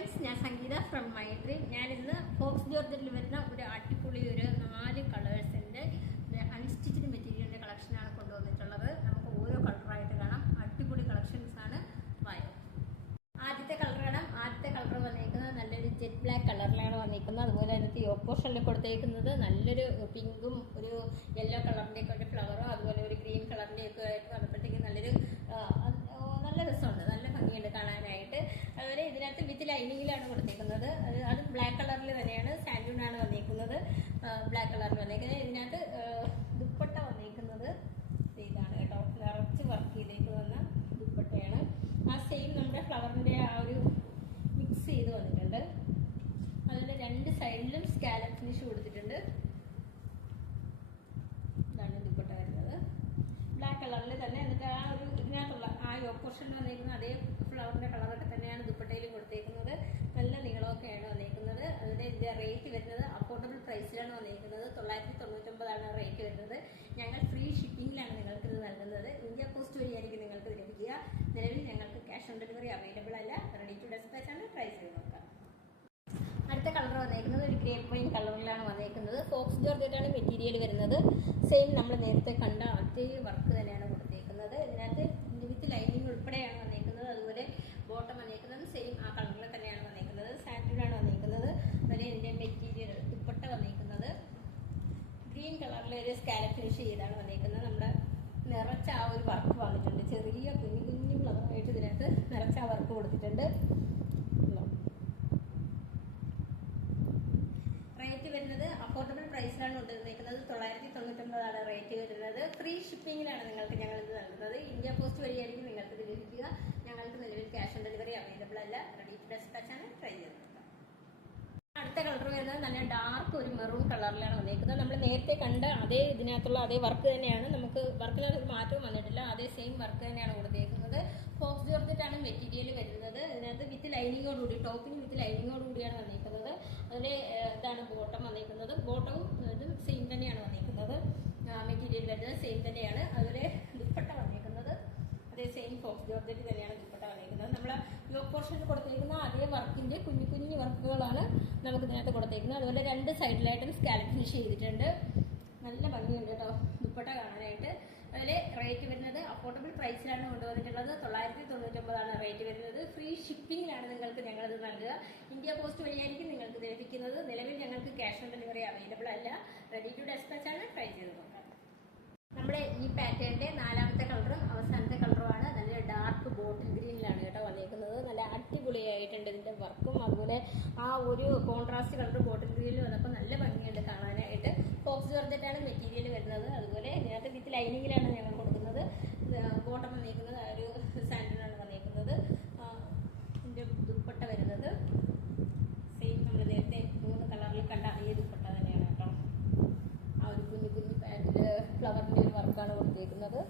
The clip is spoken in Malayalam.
ഫ്രണ്ട്സ്, ഞാൻ സംഗീത ഫ്രം മൈട്രി. ഞാനിന്ന് ഫോക്സ് ജോർജറ്റിൽ വരുന്ന ഒരു അടിപൊളി 4 കളേഴ്സിൻ്റെ അൺസ്റ്റിച്ച്ഡ് മെറ്റീരിയലിൻ്റെ കളക്ഷനാണ് കൊണ്ടുവന്നിട്ടുള്ളത്. നമുക്ക് ഓരോ കളറായിട്ട് കാണാം. അടിപൊളി കളക്ഷൻസാണ്. വായോ, ആദ്യത്തെ കളർ കാണാം. ആദ്യത്തെ കളർ വന്നിരിക്കുന്നത് നല്ലൊരു ജെറ്റ് ബ്ലാക്ക് കളറിലാണ് വന്നിരിക്കുന്നത്. അതുപോലെ അതിനകത്ത് യോപ്പോഷനിൽ കൊടുത്തേക്കുന്നത് നല്ലൊരു പിങ്കും ഒരു യെല്ലോ കളറിൻ്റെയൊക്കെ ഒരു ഫ്ലവറും അതുപോലെ ഒരു ഗ്രീൻ കളറിൻ്റെയൊക്കെ ആയിട്ട് വന്നപ്പോഴത്തേക്ക് നല്ല രസമുണ്ട്, നല്ല ഭംഗിയുണ്ട് കാണാനായിട്ട്. അതുപോലെ ഇതിനകത്ത് വിത്ത് ലൈനിങ്ങിലാണ് കൊടുത്തേക്കുന്നത്. അത് ബ്ലാക്ക് കളറിൽ തന്നെയാണ്. സാൻഡൂണാണ് വന്നിരിക്കുന്നത്, ബ്ലാക്ക് കളറിൽ വന്നിരിക്കുന്നത്. ഇതിനകത്ത് ദുപ്പട്ട വന്നിരിക്കുന്നത് ഇതാണ് കേട്ടോ, നിറച്ച് വർക്ക് ചെയ്തേക്ക് വന്ന ദുപ്പട്ടയാണ്. ആ സെയിം നമ്മുടെ ഫ്ലവറിൻ്റെ ആ ഒരു മിക്സ് ചെയ്ത് വന്നിട്ടുണ്ട്. അതുപോലെ 2 സൈഡിലും സ്കാലപ്പ് ഫിനിഷ് കൊടുത്തിട്ടുണ്ട്. ഇതാണ് ദുപ്പട്ട വരുന്നത്, ബ്ലാക്ക് കളറിൽ തന്നെ. എന്നിട്ട് ആ ഒരു ഇതിനകത്തുള്ള ആ യോപ്പോർഷനിൽ വന്നിരിക്കുന്ന അതേ ഫ്ലവറിൻ്റെ കളറൊക്കെ തന്നെയാണ് ദുപ്പട്ടയിലും കൊടുത്തേക്കുന്നത്. നല്ല നീളമൊക്കെയാണ് വന്നിരിക്കുന്നത്. അതിൻ്റെ റേറ്റ് വരുന്നത് അഫോർഡബിൾ പ്രൈസിലാണ് വന്നിരിക്കുന്നത്. 999 റേറ്റ് വരുന്നത്. ഞങ്ങൾ ഫ്രീ ഷിപ്പിങ്ങിലാണ് നിങ്ങൾക്കിത് നൽകുന്നത്. ഇന്ത്യ പോസ്റ്റ് വഴിയായിരിക്കും നിങ്ങൾക്ക് ലഭിക്കുക. നിലവിൽ ഞങ്ങൾക്ക് ക്യാഷ് ഓൺ ഡെലിവറി അവൈലബിൾ അല്ല. റെഡി ടു ഡെസ്പാച്ച് ആണ്. ട്രൈ ചെയ്ത് നോക്കാം. അടുത്ത കളർ വന്നിരിക്കുന്നത് ഒരു ഗ്രേ വൈൻ കളറിലാണ് വന്നിരിക്കുന്നത്. ഫോക്സ് ജോർജറ്റാണ് മെറ്റീരിയൽ വരുന്നത്. സെയിം നമ്മൾ നേരത്തെ കണ്ട അതേ വർക്ക് തന്നെയാണ് കൊടുത്തേക്കുന്നത്. ഇതിനകത്ത് വിത്ത് ലൈനിങ് ഉൾപ്പെടെയാണ് വന്നിരിക്കുന്നത്. അതുപോലെ ബോട്ടം വന്നിരിക്കുന്നത് സെയിം ആ കളറിൽ തന്നെയാണ് വന്നിരിക്കുന്നത്. സാൻഡൂണാണ് വന്നിരിക്കുന്നത്. അതുപോലെ ഇതിൻ്റെ മെറ്റീരിയൽ ദുപ്പട്ട വന്നിരിക്കുന്നത് ഗ്രീൻ കളറിൽ ഒരു സ്കാലപ്പ് ഫിനിഷ് ചെയ്താണ് വന്നിരിക്കുന്നത്. നമ്മുടെ നിറച്ച ആ ഒരു വർക്ക് വന്നിട്ടുണ്ട്. ചെറിയ കുഞ്ഞു കുഞ്ഞു ഫ്ലവറായിട്ട് ഇതിനകത്ത് നിറച്ച ആ വർക്ക് കൊടുത്തിട്ടുണ്ട്. റേറ്റ് വരുന്നത് അഫോർഡബിൾ പ്രൈസിലാണ് കൊണ്ടുവന്നിരിക്കുന്നത്. 999 റേറ്റ് വരുന്നത്. ഫ്രീ ഷിപ്പിങ്ങിലാണ് നിങ്ങൾക്ക് ഞങ്ങളിത് നൽകുന്നത്. ഇന്ത്യ പോസ്റ്റ് വഴിയായിരിക്കും നിങ്ങൾക്ക് ഇത് ലഭിക്കുക. ഞങ്ങൾക്ക് നിലവിൽ ക്യാഷ് ഓൺ ഡെലിവറി അവൈലബിൾ അല്ല. റെഡി ടു ഡെസ്പാച്ച് ആണ്. ട്രൈ ചെയ്ത് നോക്കാം. അടുത്ത കളർ വരുന്നത് നല്ല ഡാർക്ക് ഒരു മെറൂൺ കളറിലാണ് വന്നിരിക്കുന്നത്. നമ്മൾ നേരത്തെ കണ്ട അതേ ഇതിനകത്തുള്ള അതേ വർക്ക് തന്നെയാണ്. നമുക്ക് വർക്കിനകത്ത് മാറ്റവും വന്നിട്ടില്ല. അതേ സെയിം വർക്ക് തന്നെയാണ് കൊടുത്തേക്കുന്നത്. ഫോക്സ് ജോർജറ്റാണ് മെറ്റീരിയൽ വരുന്നത്. ഇതിനകത്ത് വിത്ത് ലൈനിങ്ങോടുകൂടി, ടോപ്പിന് വിത്ത് ലൈനിങ്ങോടുകൂടിയാണ് വന്നിരിക്കുന്നത്. അതിൻ്റെ ഇതാണ് ബോട്ടം വന്നിരിക്കുന്നത്. ബോട്ടവും ഇതും സെയിം തന്നെയാണ് വന്നിരിക്കുന്നത്. മെറ്റീരിയൽ വരുന്നത് സെയിം തന്നെയാണ്. അതുപോലെ ദുപ്പട്ട വന്നിരിക്കുന്നത് അതേ സെയിം ഫോക്സ് ജോർജറ്റ് തന്നെയാണ് ദുപ്പട്ട വന്നിരിക്കുന്നത്. നമ്മൾ യോക്ക് പോർഷനിൽ കൊടുത്തിരിക്കുന്ന അതേ വർക്കിൻ്റെ കുഞ്ഞു കുഞ്ഞു വർക്കുകളാണ് നമുക്ക് ഇതിനകത്ത് കൊടുത്തിരിക്കുന്നത്. അതുപോലെ 2 സൈഡിലായിട്ടും സ്കാലപ്പ് ഫിനിഷ് ചെയ്തിട്ടുണ്ട്. നല്ല ഭംഗിയുണ്ട് കേട്ടോ ദുപ്പട്ട കാണാനായിട്ട്. അതിൽ റേറ്റ് വരുന്നത് അഫോർഡബിൾ പ്രൈസിലാണ് കൊണ്ടുവന്നിട്ടുള്ളത്. 999 റേറ്റ് വരുന്നത്. ഫ്രീ ഷിപ്പിങ്ങിലാണ് നിങ്ങൾക്ക് ഞങ്ങളിത് നൽകുക. ഇന്ത്യ പോസ്റ്റ് വഴിയായിരിക്കും നിങ്ങൾക്ക് ഇത് ലഭിക്കുന്നത്. നിലവിൽ ഞങ്ങൾക്ക് ക്യാഷ് ഓൺ ഡെലിവറി അവൈലബിൾ അല്ല. റെഡി ടു ഡെസ്പാച്ച് ആണ്. ട്രൈ ചെയ്ത് നോക്കാം. നമ്മുടെ ഈ പാറ്റേണിൻ്റെ 4ാമത്തെ കളറും അവസാനത്തെ കളറുമാണ്. നല്ല ഡാർക്ക് ബോട്ടിൽ ഗ്രീനിലാണ് കേട്ടോ വന്നിരിക്കുന്നത്. നല്ല അടിപൊളിയായിട്ടുണ്ട് ഇതിൻ്റെ വർക്കും. അതുപോലെ ആ ഒരു കോൺട്രാസ്റ്റ് കളർ ബോട്ടിൽ ഗ്രീനിൽ വന്നപ്പോൾ നല്ല ഭംഗിയുണ്ട് കാണാനായിട്ട്. ഫോക്സ് ജോർജറ്റാണ് മെറ്റീരിയൽ വരുന്നത്. അതുപോലെ ഇതിനകത്ത് വിത്ത് ലൈനിങ്ങിലാണ് ഞങ്ങൾ കൊടുക്കുന്നത്. ബോട്ടം വന്നിരിക്കുന്നത് ആ ഒരു സാൻഡൂണാണ് വന്നിരിക്കുന്നത്. ഇതിൻ്റെ ദുപ്പട്ട വരുന്നത് സെയിം നമ്മൾ നേരത്തെ 3 കളറിൽ കണ്ട ഈ ദുപ്പട്ട തന്നെയാണ് കേട്ടോ. ആ ഒരു കുഞ്ഞു കുഞ്ഞു പാറ്റിൽ ഫ്ലവറിൻ്റെ ഒരു വർക്കാണ് കൊടുത്തിരിക്കുന്നത്.